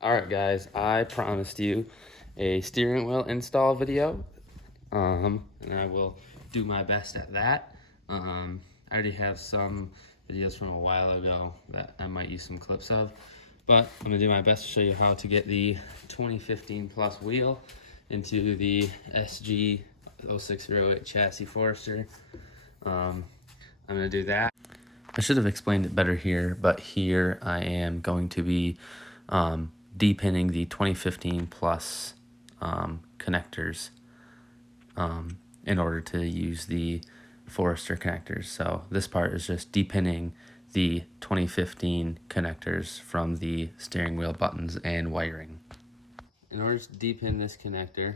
Alright guys, I promised you a steering wheel install video, and I will do my best at that. I already have some videos from a while ago that I might use some clips of, but I'm going to do my best to show you how to get the 2015 Plus wheel into the SG 06008 chassis Forester. I'm going to do that. I should have explained it better here, but here I am going to be depinning the 2015 Plus connectors in order to use the Forester connectors. So this part is just depinning the 2015 connectors from the steering wheel buttons and wiring. In order to depin this connector,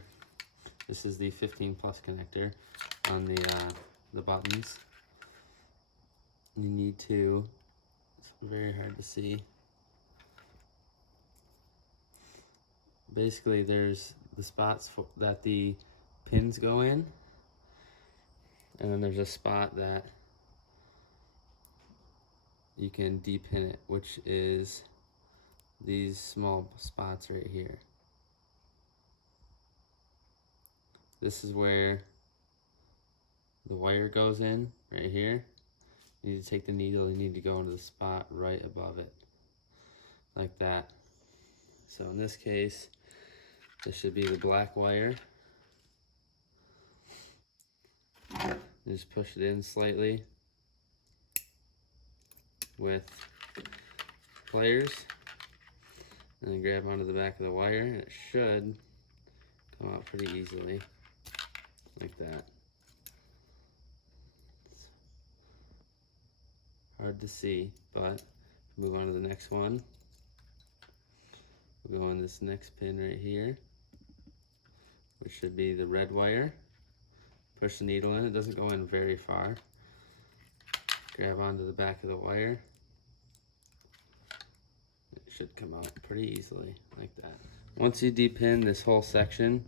this is the 15 Plus connector on the buttons. You need to, it's very hard to see. Basically, there's the spots that the pins go in, and then there's a spot that you can depin it, which is these small spots right here. This is where the wire goes in, right here. You need to take the needle, you need to go into the spot right above it, like that. So in this case, this should be the black wire. Just push it in slightly with pliers, and then grab onto the back of the wire, and it should come out pretty easily, like that. It's hard to see, but move on to the next one. We'll go on this next pin right here, which should be the red wire. Push the needle in, it doesn't go in very far. Grab onto the back of the wire. It should come out pretty easily, like that. Once you depin this whole section,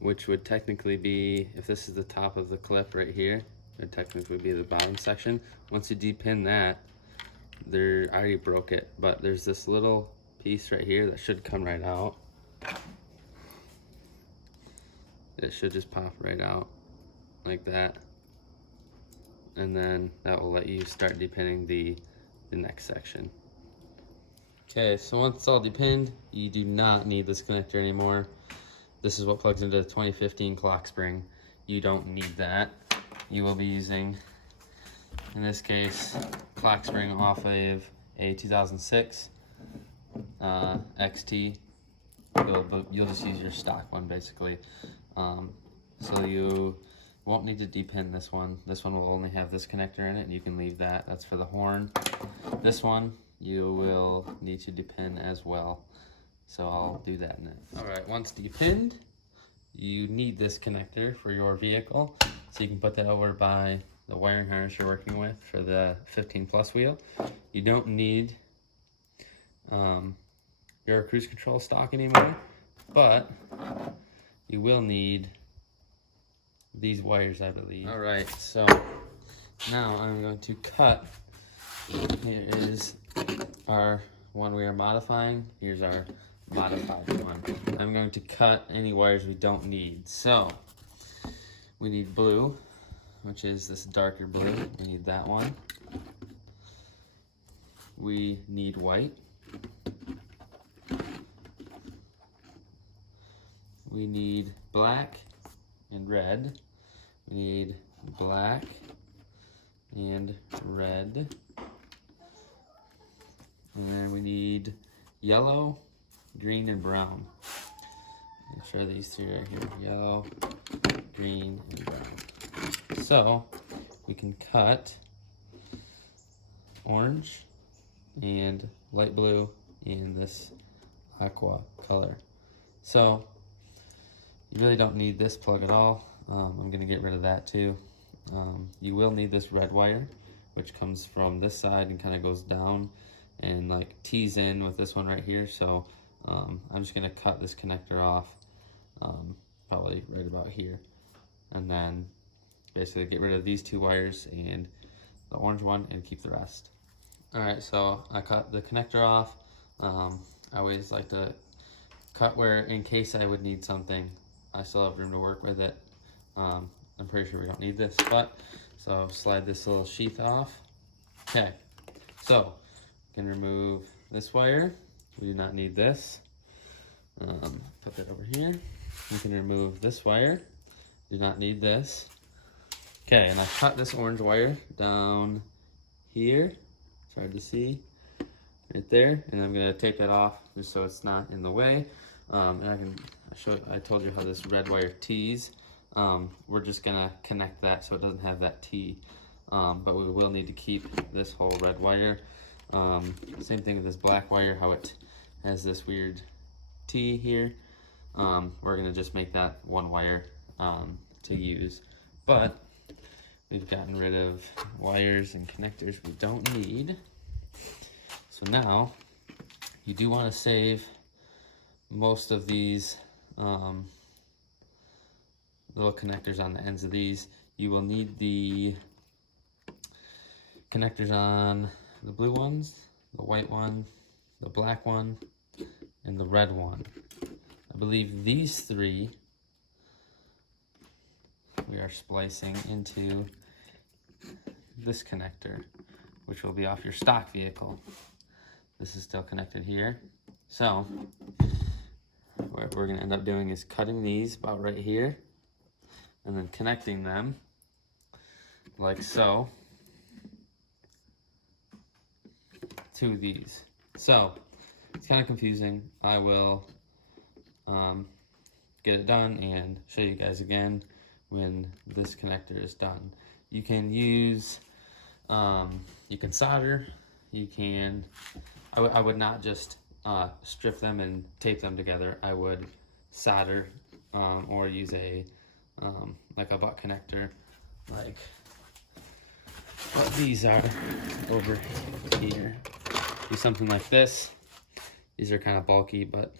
which would technically be, if this is the top of the clip right here, it would technically be the bottom section. Once you depin that, I already broke it, but there's this little piece right here that should come right out. It should just pop right out like that, and then that will let you start depinning the next section. Okay, so once it's all depinned, you do not need this connector anymore. This is what plugs into the 2015 clock spring. You don't need that. You will be using, in this case, clock spring off of a 2006 XT. You'll just use your stock one basically. So you won't need to depin this one. This one will only have this connector in it, and you can leave that. That's for the horn. This one you will need to depin as well. So I'll do that next. Alright, once depinned, you need this connector for your vehicle. So you can put that over by the wiring harness you're working with for the 15 Plus wheel. You don't need your cruise control stock anymore, but you will need these wires, I believe. Alright, so now I'm going to cut. Here is our one we are modifying. Here's our modified one. I'm going to cut any wires we don't need. So we need blue, which is this darker blue. We need that one. We need white. We need black and red. We need black and red. And then we need yellow, green, and brown. Make sure these three are here. Yellow, green, and brown. So we can cut orange and light blue in this aqua color. So you really don't need this plug at all. I'm gonna get rid of that too. You will need this red wire, which comes from this side and kind of goes down and like tees in with this one right here. So I'm just gonna cut this connector off, probably right about here, and then basically get rid of these two wires and the orange one and keep the rest. All right, so I cut the connector off. I always like to cut where, in case I would need something, I still have room to work with it. I'm pretty sure we don't need this, but so slide this little sheath off. Okay, so we can remove this wire. We do not need this. Put that over here. We can remove this wire. Do not need this. Okay, and I cut this orange wire down here. It's hard to see. Right there, and I'm gonna take that off just so it's not in the way. And I told you how this red wire tees. We're just gonna connect that so it doesn't have that tee. But we will need to keep this whole red wire. Same thing with this black wire, how it has this weird tee here. We're gonna just make that one wire to use. But we've gotten rid of wires and connectors we don't need. So now, you do want to save most of these little connectors on the ends of these. You will need the connectors on the blue ones, the white one, the black one, and the red one. I believe these three we are splicing into this connector, which will be off your stock vehicle. This is still connected here. So what we're gonna end up doing is cutting these about right here and then connecting them like so to these. So it's kind of confusing. I will get it done and show you guys again when this connector is done. You can use, you can solder, you can, I would not just strip them and tape them together. I would solder or use a like a butt connector, like what these are over here. Do something like this. These are kind of bulky, but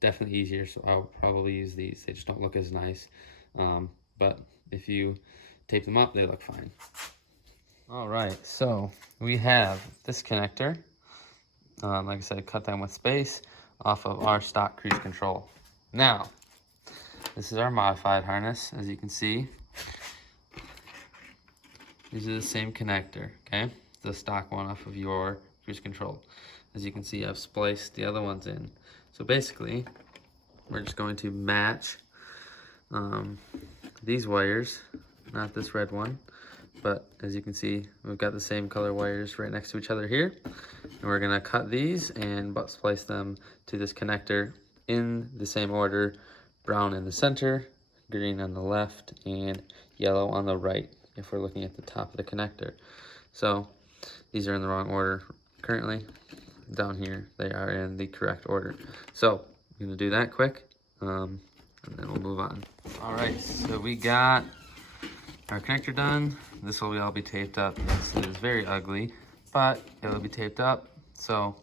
definitely easier, so I'll probably use these. They just don't look as nice, but if you tape them up, they look fine. All right, so we have this connector. Like I said, cut them with space off of our stock cruise control. Now, this is our modified harness, as you can see. These are the same connector, okay? The stock one off of your cruise control. As you can see, I've spliced the other ones in. So basically, we're just going to match these wires, not this red one, but as you can see, we've got the same color wires right next to each other here. And we're gonna cut these and butt splice them to this connector in the same order: brown in the center, green on the left, and yellow on the right, if we're looking at the top of the connector. So these are in the wrong order currently. Down here, they are in the correct order. So I'm gonna do that quick, and then we'll move on. All right, so we got our connector done. This will all be taped up. This is very ugly, but it will be taped up. So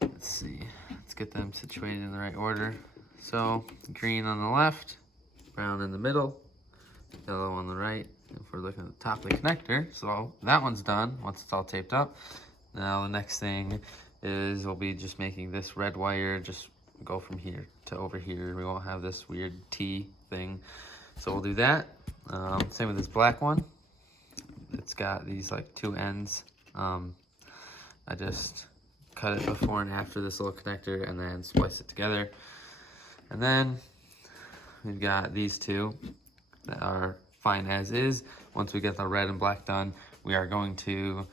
let's see, let's get them situated in the right order. So green on the left, brown in the middle, yellow on the right. If we're looking at the top of the connector, so that one's done once it's all taped up. Now the next thing is we'll be just making this red wire just go from here to over here. We won't have this weird T thing. So we'll do that. Same with this black one. It's got these like two ends. I just cut it before and after this little connector and then splice it together. And then we've got these two that are fine as is. Once we get the red and black done, we are going to,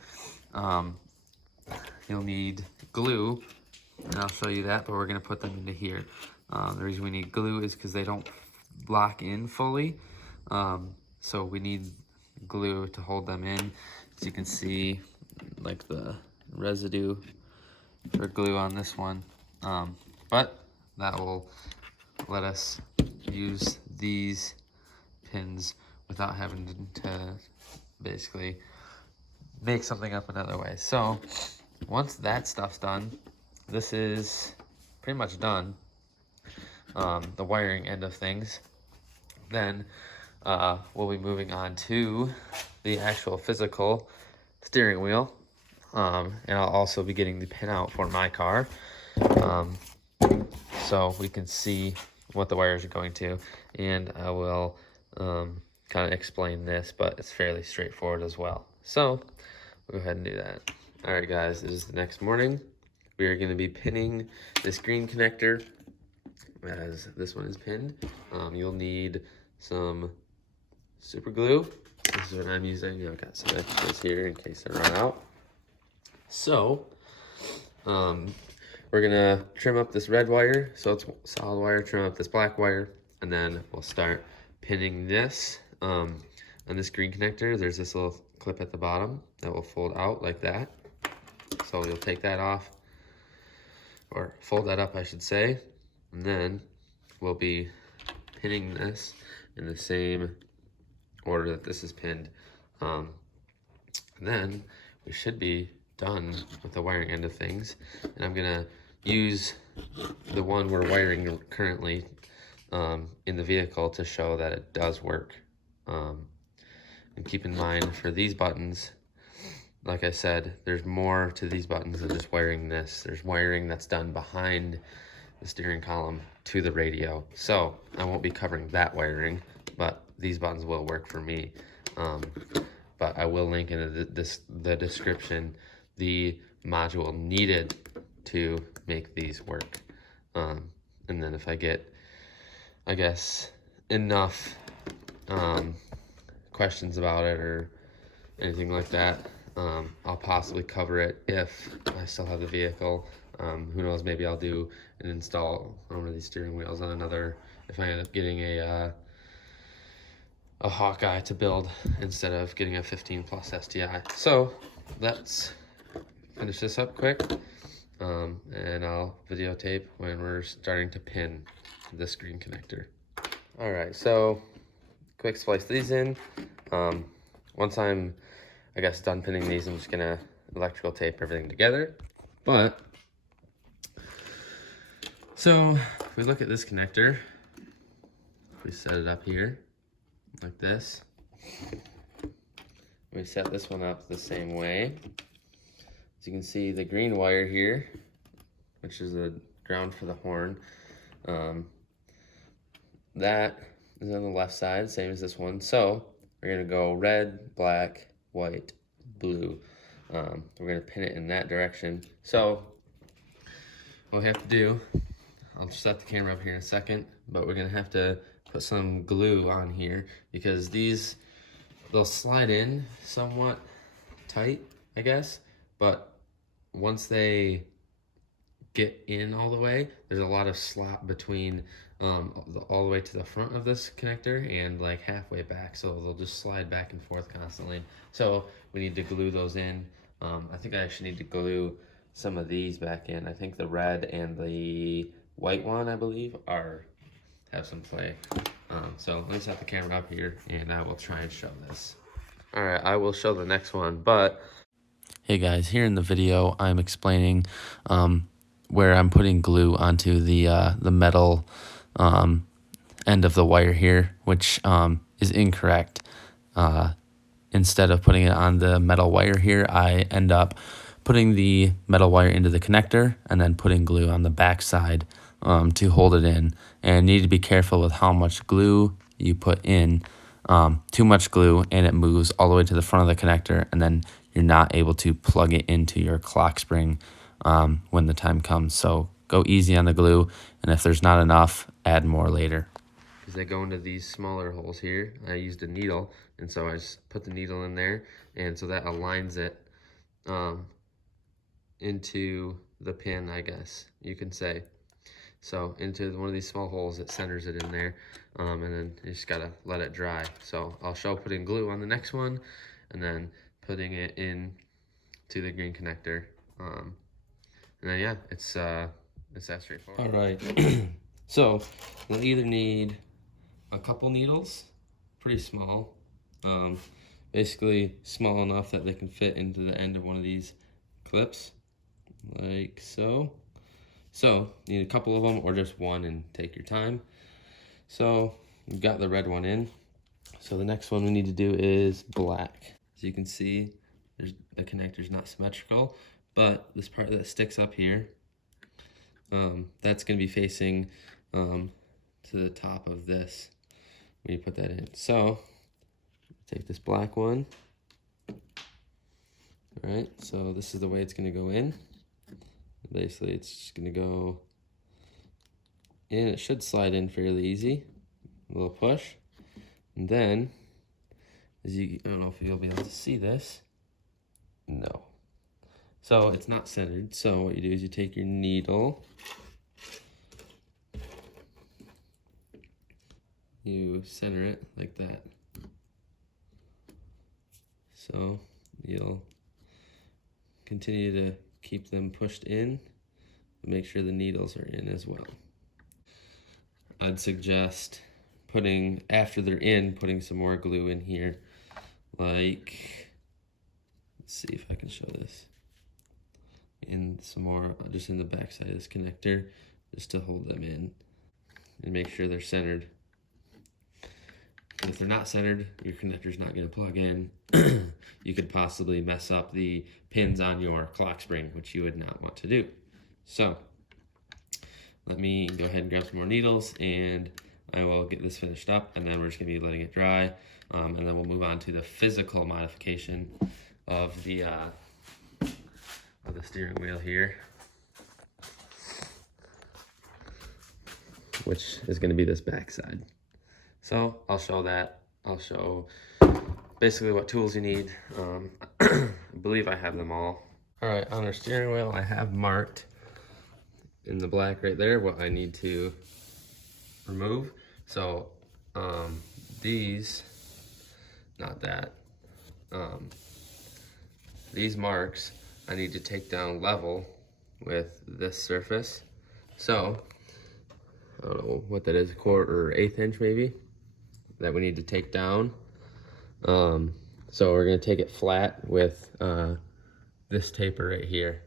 you'll need glue, and I'll show you that, but we're gonna put them into here. The reason we need glue is because they don't lock in fully. So we need glue to hold them in. As you can see, like the residue for glue on this one. But that will let us use these pins without having to basically make something up another way. So once that stuff's done, this is pretty much done, the wiring end of things. Then we'll be moving on to the actual physical steering wheel. And I'll also be getting the pin out for my car, so we can see what the wires are going to, and I will kind of explain this, but it's fairly straightforward as well. So we'll go ahead and do that. All right, guys, it is the next morning. We are going to be pinning this green connector as this one is pinned. You'll need some super glue. This is what I'm using. I've got some extras here in case I run out. So we're gonna trim up this red wire, so it's solid wire, trim up this black wire, and then we'll start pinning this. On this green connector, there's this little clip at the bottom that will fold out like that. So you'll take that off, or fold that up, I should say, and then we'll be pinning this in the same order that this is pinned. And then we should be done with the wiring end of things, and I'm gonna use the one we're wiring currently in the vehicle to show that it does work. And keep in mind, for these buttons, like I said, there's more to these buttons than just wiring this. There's wiring that's done behind the steering column to the radio, so I won't be covering that wiring, but these buttons will work for me. But I will link in the description the module needed to make these work. And then if I get, I guess, enough questions about it or anything like that, I'll possibly cover it if I still have the vehicle. Who knows, maybe I'll do an install on one of these steering wheels on another, if I end up getting a Hawkeye to build instead of getting a 15 plus STI. So let's finish this up quick, and I'll videotape when we're starting to pin the screen connector. All right, so quick splice these in. Once I'm, I guess, done pinning these, I'm just gonna electrical tape everything together. But, so if we look at this connector, if we set it up here, like this. We set this one up the same way. As you can see, the green wire here, which is the ground for the horn, that is on the left side, same as this one. So we're gonna go red, black, white, blue. We're gonna pin it in that direction. So what we have to do, I'll set the camera up here in a second, but we're gonna have to put some glue on here because they'll slide in somewhat tight, I guess, but once they get in all the way, there's a lot of slot between all the way to the front of this connector and like halfway back, so they'll just slide back and forth constantly. So we need to glue those in. I think I actually need to glue some of these back in. I think the red and the white one, I believe, have some play. So let me set the camera up here and I will try and show this. All right, I will show the next one, but hey guys, here in the video I'm explaining where I'm putting glue onto the metal end of the wire here, which is incorrect. Instead of putting it on the metal wire here, I end up putting the metal wire into the connector and then putting glue on the back side to hold it in. And you need to be careful with how much glue you put in. Too much glue and it moves all the way to the front of the connector, and then you're not able to plug it into your clock spring when the time comes. So go easy on the glue, and if there's not enough, add more later. Because they go into these smaller holes here, I used a needle, and so I just put the needle in there, and so that aligns it into the pin, I guess you can say. So into one of these small holes, it centers it in there, and then you just gotta let it dry. So I'll show putting glue on the next one, and then putting it in to the green connector. And then yeah, it's that straightforward. All right, so we'll either need a couple needles, pretty small, basically small enough that they can fit into the end of one of these clips, like so. So you need a couple of them or just one, and take your time. So we've got the red one in. So the next one we need to do is black. As you can see, the connector's not symmetrical, but this part that sticks up here, that's going to be facing to the top of this when you put that in. So take this black one. All right, so this is the way it's going to go in. Basically, it's just going to go in. It should slide in fairly easy. A little push. And then, I don't know if you'll be able to see this. No. So it's not centered. So what you do is you take your needle. You center it like that. So you'll continue to keep them pushed in, but make sure the needles are in as well. I'd suggest after they're in, putting some more glue in here. Like, let's see if I can show this. And some more just in the back side of this connector, just to hold them in and make sure they're centered. If they're not centered, your connector's not going to plug in. You could possibly mess up the pins on your clock spring, which you would not want to do. So let me go ahead and grab some more needles, and I will get this finished up, and then we're just going to be letting it dry, and then we'll move on to the physical modification of the steering wheel here, which is going to be this back side. So I'll show that. I'll show basically what tools you need. I believe I have them all. All right, on our steering wheel, I have marked in the black right there what I need to remove. So these marks I need to take down level with this surface. So I don't know what that is, 1/4 or 1/8 inch maybe, that we need to take down. So we're gonna take it flat with this taper right here.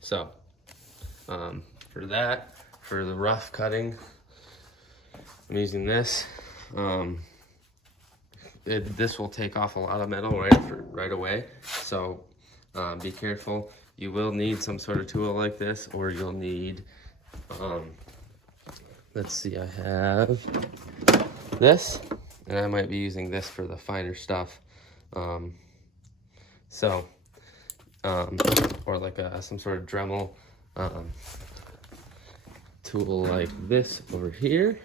So for the rough cutting, I'm using this. This will take off a lot of metal right away. So be careful. You will need some sort of tool like this, or you'll need, let's see, I have this, and I might be using this for the finer stuff. Or like some sort of Dremel tool like this over here.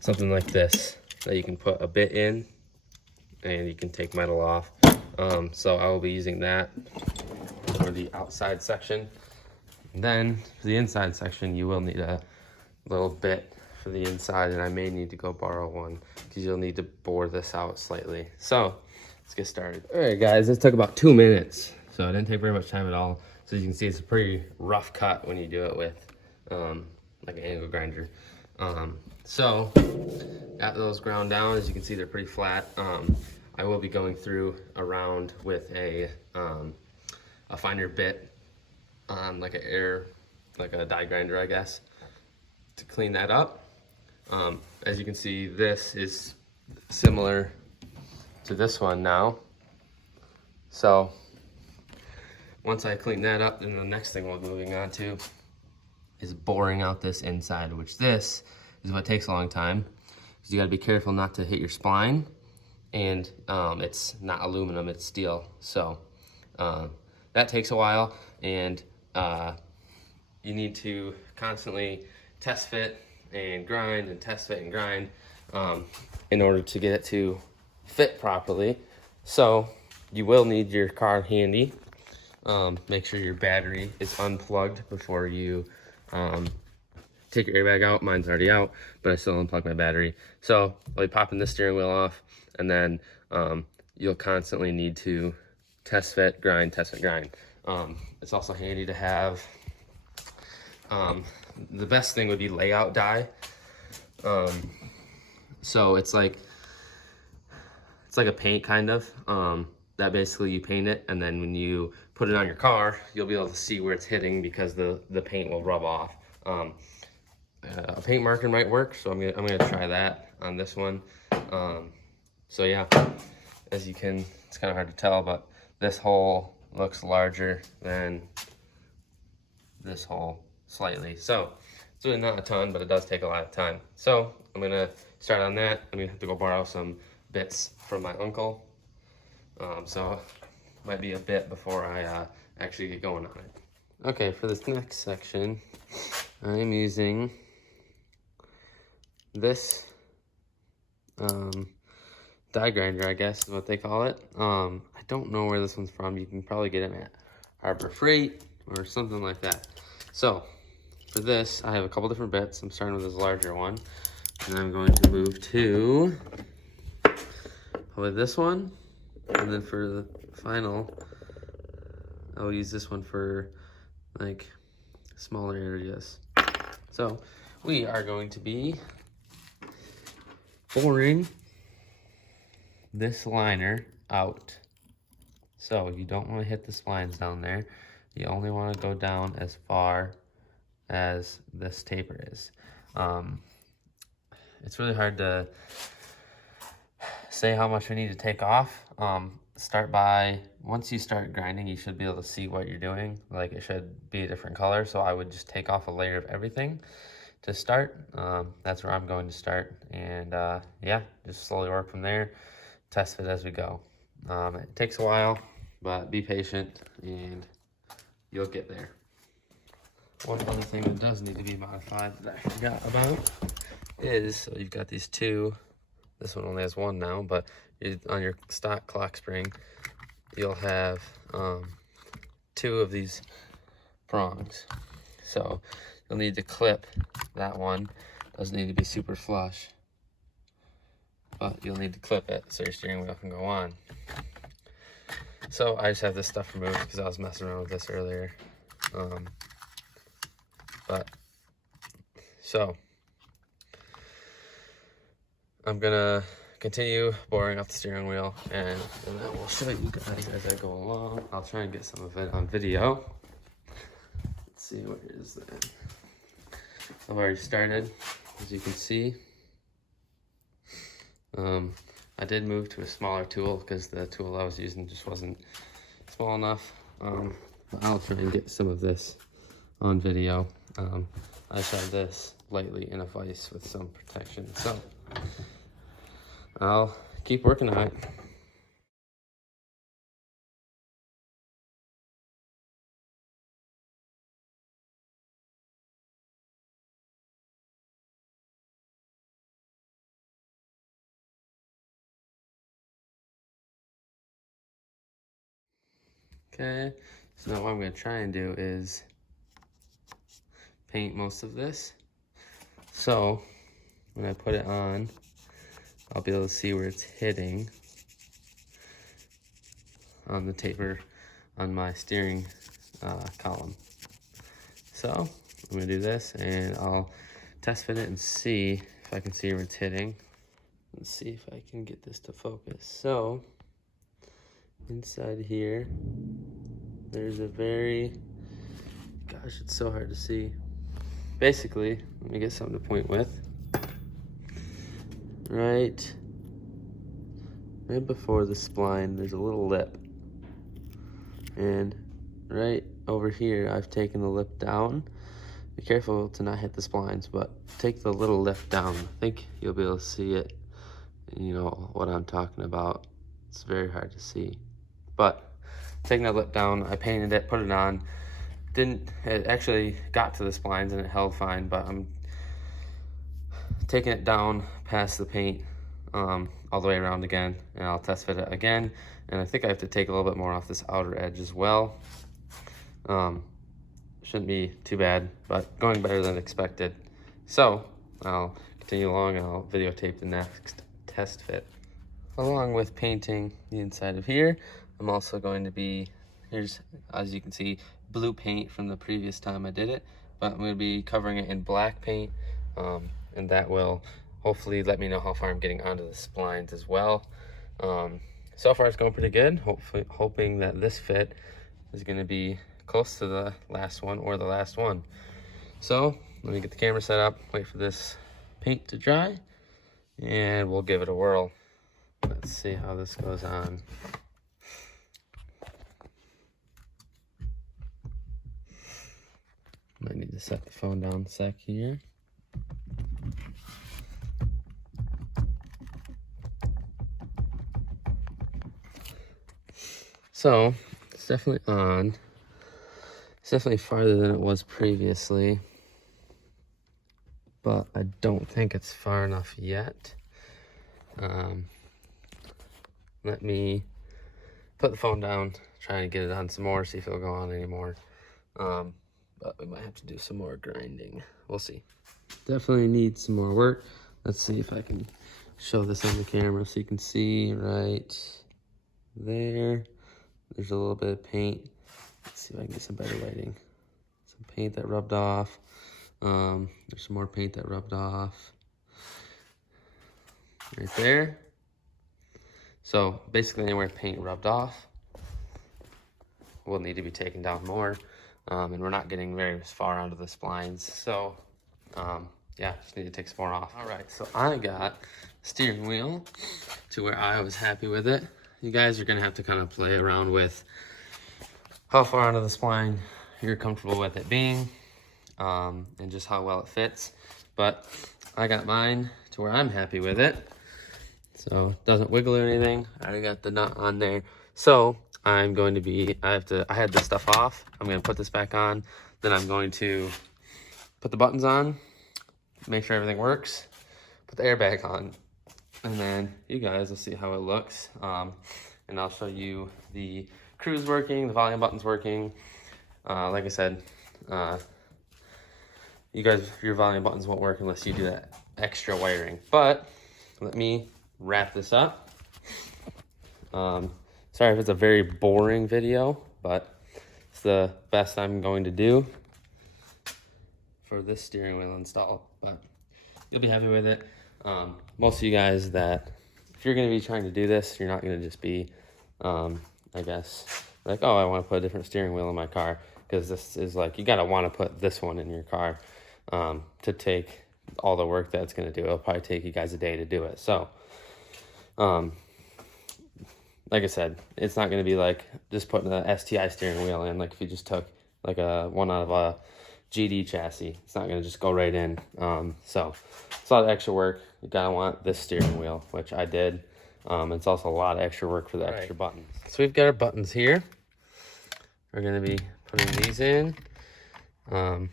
Something like this that you can put a bit in and you can take metal off. So I will be using that for the outside section. And then for the inside section, you will need a little bit for the inside, and I may need to go borrow one because you'll need to bore this out slightly. So let's get started. All right, guys, this took about 2 minutes, so it didn't take very much time at all. So as you can see, it's a pretty rough cut when you do it with like an angle grinder. So got those ground down. As you can see, they're pretty flat. I will be going through around with a finer bit on like a die grinder, I guess, to clean that up. As you can see, this is similar to this one now. So once I clean that up, then the next thing we'll be moving on to is boring out this inside, which this is what takes a long time, because you got to be careful not to hit your spline, and it's not aluminum, it's steel. So that takes a while, and you need to constantly test fit and grind and test fit and grind in order to get it to fit properly. So you will need your car handy. Make sure your battery is unplugged before you take your airbag out. Mine's already out, but I still unplugged my battery. So I'll be popping this steering wheel off, and then you'll constantly need to test fit, grind, test fit, grind. It's also handy to have, the best thing would be layout die. So it's like a paint kind of, that basically you paint it, and then when you put it on your car, you'll be able to see where it's hitting because the paint will rub off. A paint marker might work, so I'm gonna try that on this one. So yeah, as you can, it's kind of hard to tell, but this hole looks larger than this hole slightly. So it's really not a ton, but it does take a lot of time. So I'm gonna start on that. I'm gonna have to go borrow some bits from my uncle. So might be a bit before I actually get going on it. Okay, for this next section, I'm using this die grinder, I guess is what they call it. I don't know where this one's from. You can probably get them at Harbor Freight or something like that. So for this, I have a couple different bits. I'm starting with this larger one, and I'm going to move to probably this one, and then for the final, I'll use this one for like smaller areas. So we are going to be boring this liner out. So you don't want to hit the splines down there. You only want to go down as far as this taper is. It's really hard to say how much we need to take off. Start by, once you start grinding, you should be able to see what you're doing. Like, it should be a different color, so I would just take off a layer of everything to start. That's where I'm going to start, and yeah, just slowly work from there, test it as we go. It takes a while, but be patient and you'll get there. One other thing that does need to be modified that I forgot about is, so you've got these two. This one only has one now, but on your stock clock spring, you'll have two of these prongs. So you'll need to clip that one. Doesn't need to be super flush, but you'll need to clip it so your steering wheel can go on. So I just have this stuff removed because I was messing around with this earlier. So I'm gonna continue boring off the steering wheel, and then I will show you guys as I go along. I'll try and get some of it on video. Let's see, where is that? I've already started, as you can see. I did move to a smaller tool because the tool I was using just wasn't small enough. But I'll try and get some of this on video. I just have this lightly in a vise with some protection. So I'll keep working on it. Okay, so now what I'm gonna try and do is paint most of this. So when I put it on, I'll be able to see where it's hitting on the taper on my steering column. So I'm gonna do this, and I'll test fit it and see if I can see where it's hitting. Let's see if I can get this to focus. So inside here, there's a very, gosh, it's so hard to see. Basically, let me get something to point with. Right before the spline, there's a little lip. And right over here, I've taken the lip down. Be careful to not hit the splines, but take the little lip down. I think you'll be able to see it. You know what I'm talking about. It's very hard to see. But taking that lip down, I painted it, put it on. It actually got to the splines and it held fine, but I'm taking it down past the paint all the way around again, and I'll test fit it again. And I think I have to take a little bit more off this outer edge as well. Shouldn't be too bad, but going better than expected. So I'll continue along and I'll videotape the next test fit. Along with painting the inside of here, I'm also going to be, here's, as you can see, blue paint from the previous time I did it, but I'm going to be covering it in black paint, and that will hopefully let me know how far I'm getting onto the splines as well. So far it's going pretty good, hoping that this fit is going to be close to the last one or the last one. So let me get the camera set up, wait for this paint to dry, and we'll give it a whirl. let's see how this goes on. Might need to set the phone down a sec here. So it's definitely on. It's definitely farther than it was previously, but I don't think it's far enough yet. Let me put the phone down, try and get it on some more, see if it'll go on anymore. But we might have to do some more grinding. We'll see. Definitely need some more work. Let's see if I can show this on the camera so you can see right there. There's a little bit of paint. Let's see if I can get some better lighting. Some paint that rubbed off. There's some more paint that rubbed off. Right there. So basically anywhere paint rubbed off will need to be taken down more. And we're not getting very far onto the splines. So yeah, just need to take some more off. All right, so I got the steering wheel to where I was happy with it. You guys are gonna have to kind of play around with how far onto the spline you're comfortable with it being, and just how well it fits. But I got mine to where I'm happy with it. So it doesn't wiggle or anything. I already got the nut on there. So I'm going to be, I had this stuff off. I'm gonna put this back on. Then I'm going to put the buttons on, make sure everything works, put the airbag on, and then you guys will see how it looks. And I'll show you the cruise working, the volume buttons working. Like I said, you guys, your volume buttons won't work unless you do that extra wiring. But let me wrap this up. Sorry if it's a very boring video, but it's the best I'm going to do for this steering wheel install. But you'll be happy with it. Most of you guys that, if you're going to be trying to do this, you're not going to just be, I guess, like, oh, I want to put a different steering wheel in my car. Because this is like, you got to want to put this one in your car to take all the work that it's going to do. It'll probably take you guys a day to do it. So, like I said, it's not going to be like just putting the STI steering wheel in. Like if you just took like one out of a GD chassis, it's not going to just go right in. So it's a lot of extra work. You got to want this steering wheel, which I did. It's also a lot of extra work for the extra buttons. So we've got our buttons here. We're going to be putting these in. And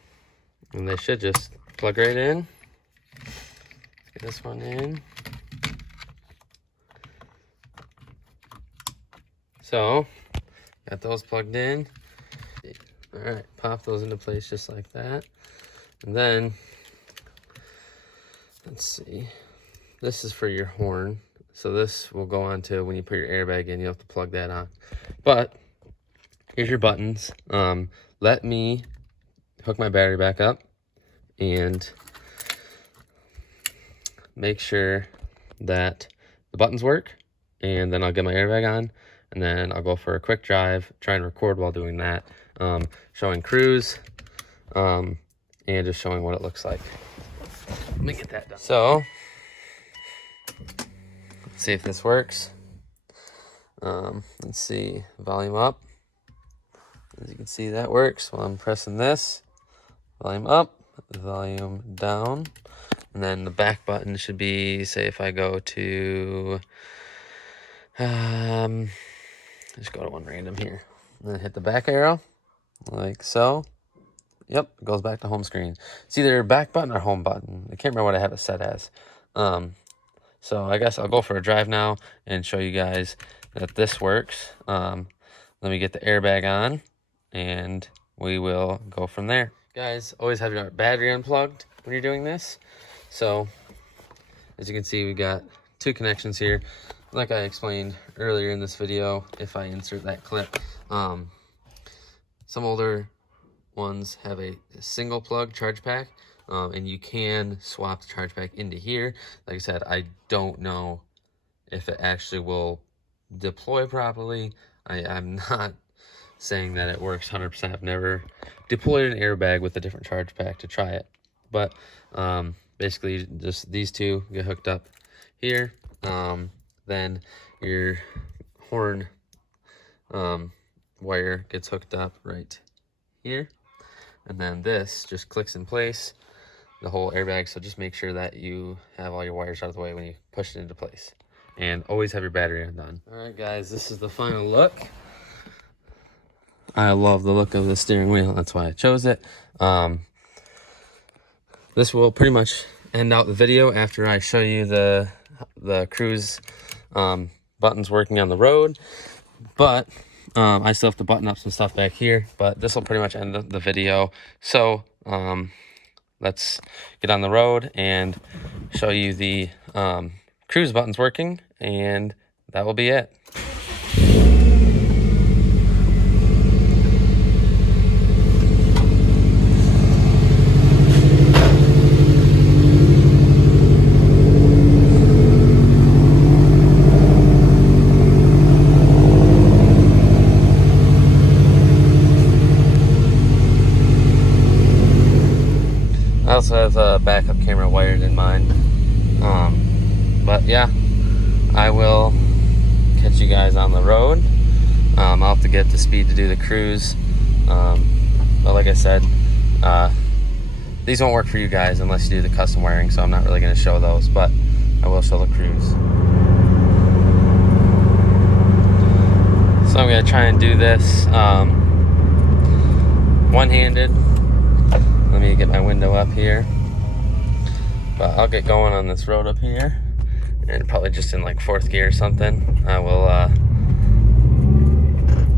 they should just plug right in. Get this one in. So, got those plugged in. All right, pop those into place just like that. And then, let's see. This is for your horn. So this will go on to when you put your airbag in, you have to plug that on. But, here's your buttons. Let me hook my battery back up and make sure that the buttons work. And then I'll get my airbag on. And then I'll go for a quick drive, try and record while doing that, showing cruise, and just showing what it looks like. Let me get that done. So, let's see if this works. Let's see, volume up. As you can see, that works while I'm pressing this. Volume up, volume down. And then the back button should be, say if I go to, just go to one random here. And then hit the back arrow, like so. Yep, it goes back to home screen. It's either back button or home button. I can't remember what I have it set as. So I guess I'll go for a drive now and show you guys that this works. Let me get the airbag on and we will go from there. Guys, always have your battery unplugged when you're doing this. So as you can see, we got two connections here. Like I explained earlier in this video, if I insert that clip, some older ones have a single plug charge pack, and you can swap the charge pack into here. Like I said, I don't know if it actually will deploy properly. I'm not saying that it works 100%. I've never deployed an airbag with a different charge pack to try it. But basically, just these two get hooked up here. then your horn wire gets hooked up right here, and then this just clicks in place, the whole airbag. So just make sure that you have all your wires out of the way when you push it into place, and always have your battery on. All right, guys, this is the final look. I love the look of the steering wheel. That's why I chose it. This will pretty much end out the video after I show you the cruise buttons working on the road. But I still have to button up some stuff back here. But this will pretty much end the video. So let's get on the road and show you the cruise buttons working. And that will be it. I also have a backup camera wired in mine. But yeah, I will catch you guys on the road. I'll have to get the speed to do the cruise. But like I said, these won't work for you guys unless you do the custom wiring, so I'm not really going to show those, but I will show the cruise. So I'm going to try and do this one-handed. Let me get my window up here. But I'll get going on this road up here, and probably just in like 4th gear or something. I will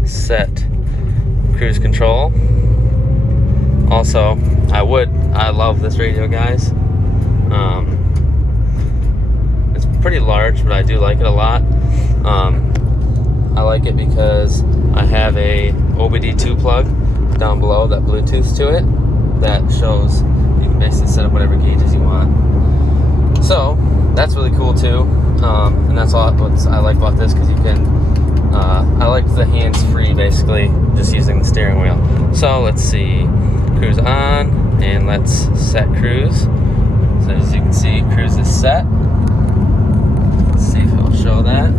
set cruise control. Also, I love this radio, guys. It's pretty large, but I do like it a lot. I like it because I have a OBD2 plug down below that Bluetooth to it that shows you can basically set up whatever gauges you want. So that's really cool too, and that's all what I like about this, because you can I like the hands-free, basically just using the steering wheel. So let's see, cruise on, and let's set cruise. So as you can see, cruise is set. Let's see if it'll show that.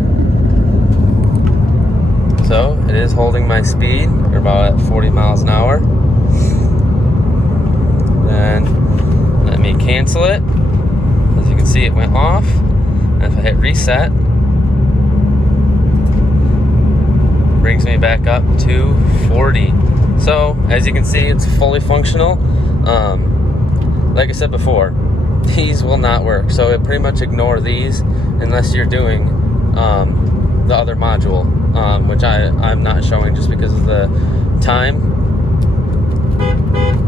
So it is holding my speed. We're about at 40 miles an hour. Then let me cancel it. As you can see, it went off. And if I hit reset, brings me back up to 40. So as you can see, it's fully functional. Like I said before, these will not work. So it pretty much ignore these unless you're doing the other module, which I'm not showing just because of the time.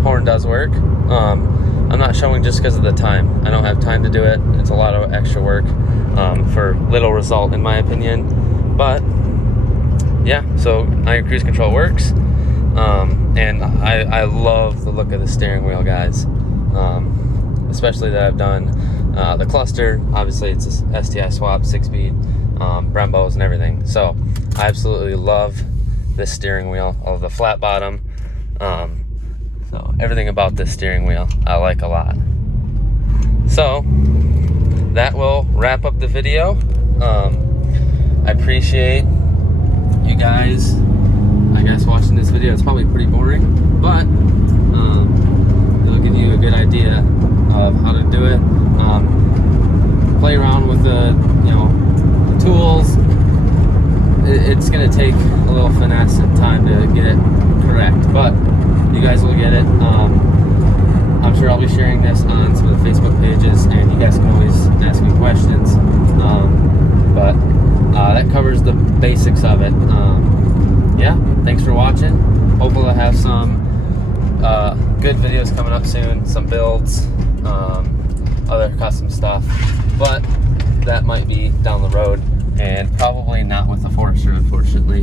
Horn does work. I'm not showing just because of the time. I don't have time to do it. It's a lot of extra work for little result, in my opinion. But yeah, so now your cruise control works. And I love the look of the steering wheel, guys. Especially that I've done the cluster. Obviously, it's a STI swap, 6-speed, Brembos and everything. So I absolutely love this steering wheel. I love the flat bottom. So everything about this steering wheel I like a lot. So that will wrap up the video. I appreciate you guys, I guess, watching this video. It's probably pretty boring, but it'll give you a good idea of how to do it. Play around with the tools. It's gonna take a little finesse and time to get it correct, but you guys will get it. I'm sure I'll be sharing this on some of the Facebook pages, and you guys can always ask me questions. But that covers the basics of it. Yeah, thanks for watching. Hopefully I'll have some good videos coming up soon, some builds, other custom stuff, but that might be down the road, and probably not with the Forester, unfortunately.